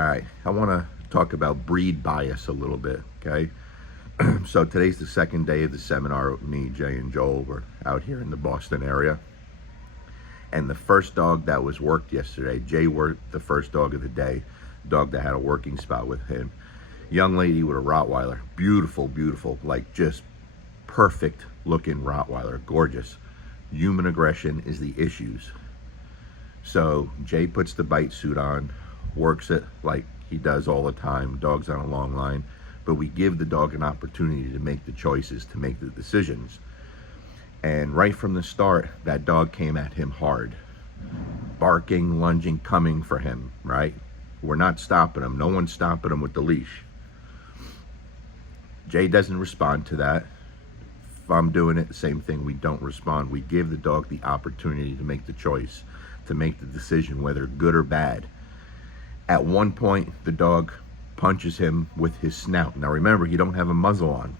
All right, I want to talk about breed bias a little bit, okay? So today's the second day of the seminar with me, Jay, and Joel. We're out here in the Boston area. And the first dog that was worked yesterday, Jay worked the first dog of the day, dog that had a working spot with him. Young lady with a Rottweiler, beautiful, beautiful, like just perfect looking Rottweiler, gorgeous. Human aggression is the issues. So Jay puts the bite suit on, works it like he does all the time, dog's on a long line, but we give the dog an opportunity to make the choices, to make the decisions. And right from the start, that dog came at him hard, barking, lunging, coming for him, right? We're not stopping him. No one's stopping him with the leash. Jay doesn't respond to that. If I'm doing it, the same thing, we don't respond. We give the dog the opportunity to make the choice, to make the decision, whether good or bad. At one point, the dog punches him with his snout. Now remember, he don't have a muzzle on.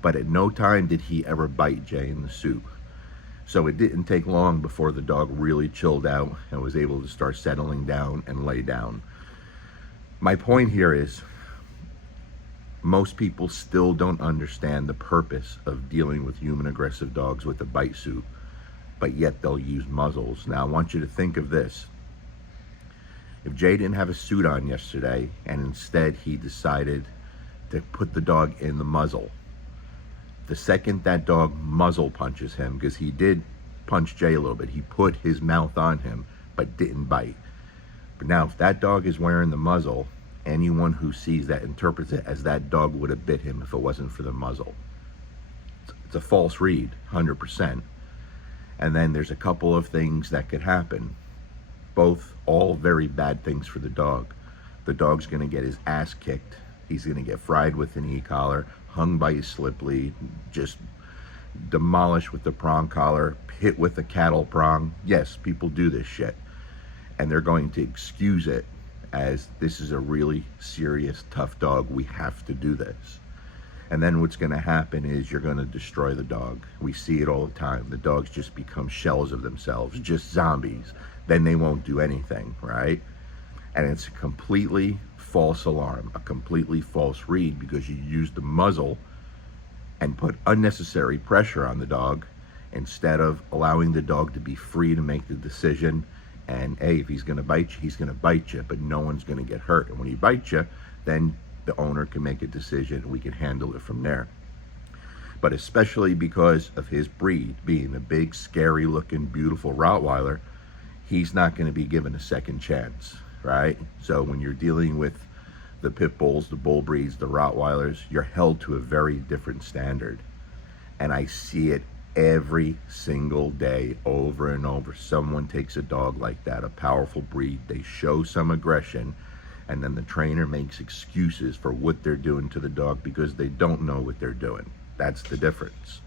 But at no time did he ever bite Jay in the suit. So it didn't take long before the dog really chilled out and was able to start settling down and lay down. My point here is, most people still don't understand the purpose of dealing with human aggressive dogs with a bite suit, but yet they'll use muzzles. Now I want you to think of this. If Jay didn't have a suit on yesterday and instead he decided to put the dog in the muzzle, the second that dog muzzle punches him, because he did punch Jay a little bit, he put his mouth on him but didn't bite. But now if that dog is wearing the muzzle, anyone who sees that interprets it as that dog would have bit him if it wasn't for the muzzle. It's a false read, 100%. And then there's a couple of things that could happen. All very bad things for the dog. The dog's going to get his ass kicked. He's going to get fried with an e-collar, hung by his slip lead, just demolished with the prong collar, hit with a cattle prong. Yes, people do this shit. And they're going to excuse it as this is a really serious, tough dog. We have to do this. And then what's going to happen is you're going to destroy the dog. We see it all the time. The dogs just become shells of themselves, just zombies. Then they won't do anything, right? And it's a completely false alarm, a completely false read, because you used the muzzle and put unnecessary pressure on the dog instead of allowing the dog to be free to make the decision. And hey, if he's going to bite you, he's going to bite you, but no one's going to get hurt. And when he bites you, then the owner can make a decision and we can handle it from there. But especially because of his breed being a big, scary looking, beautiful Rottweiler, he's not going to be given a second chance, right? So when you're dealing with the pit bulls, the bull breeds, the Rottweilers, you're held to a very different standard. And I see it every single day, over and over. Someone takes a dog like that, a powerful breed, they show some aggression, and then the trainer makes excuses for what they're doing to the dog because they don't know what they're doing. That's the difference.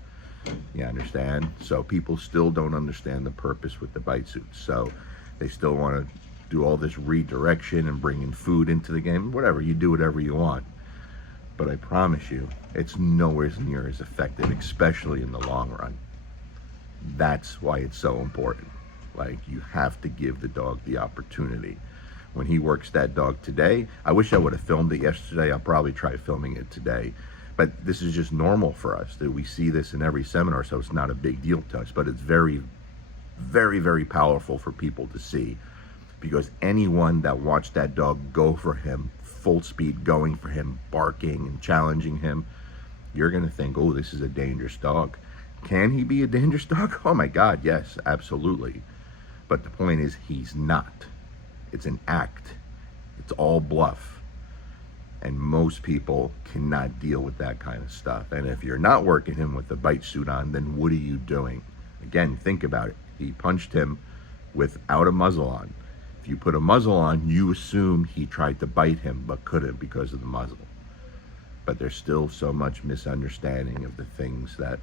You understand? So people still don't understand the purpose with the bite suits. So they still want to do all this redirection and bringing food into the game. Whatever, you do whatever you want. But I promise you, it's nowhere near as effective, especially in the long run. That's why it's so important. Like, you have to give the dog the opportunity. When he works that dog today, I wish I would have filmed it yesterday. I'll probably try filming it today. But this is just normal for us, that we see this in every seminar, so it's not a big deal to us. But it's very, very, very powerful for people to see, because anyone that watched that dog go for him, full speed going for him, barking and challenging him, you're going to think, oh, this is a dangerous dog. Can he be a dangerous dog? Oh my God, yes, absolutely. But the point is, he's not. It's an act. It's all bluff. And most people cannot deal with that kind of stuff. And if you're not working him with the bite suit on, then what are you doing? Again, think about it. He punched him without a muzzle on. If you put a muzzle on, you assume he tried to bite him but couldn't because of the muzzle. But there's still so much misunderstanding of the things that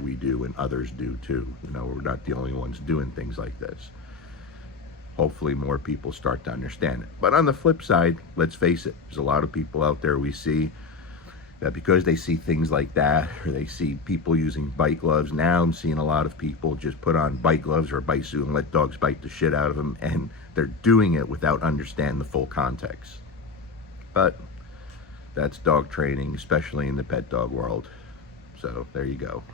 we do and others do too. You know, we're not the only ones doing things like this. Hopefully more people start to understand it. But on the flip side, let's face it, there's a lot of people out there we see, that because they see things like that, or they see people using bite gloves, now I'm seeing a lot of people just put on bite gloves or a bite suit and let dogs bite the shit out of them, and they're doing it without understanding the full context. But that's dog training, especially in the pet dog world. So there you go.